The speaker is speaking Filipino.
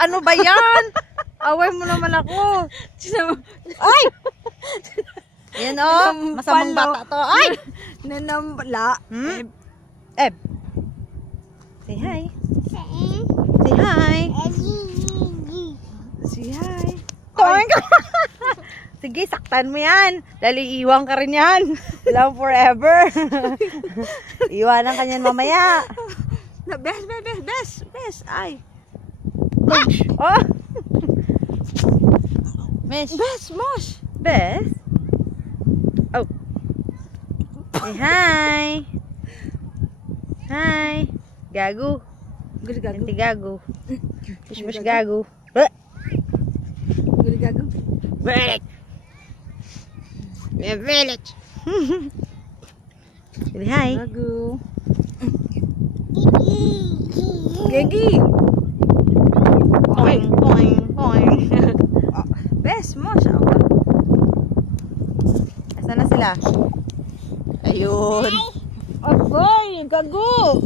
Ano ba yan? Away mo naman ako. Ay! Yan o. Masamang bata to. Ay! Nanambala. Eb. Say hi. Say hi. Say hi. Toink! Sige, saktan mo yan. Dahil iiwan ka rin yan. Love forever. Iwanan ka niyan mamaya. Bes. Ay. Oh! Miss. Bes, Mosh. Bes? Oh. Say hi. Hi. Gago. Ganti gago. Mish gago. Guli gago. Village. Village. Say hi. Gago. Gagi. Poing, poing, poing. Bes, Mosh. Asan na sila? Ayun. Agoy, gago.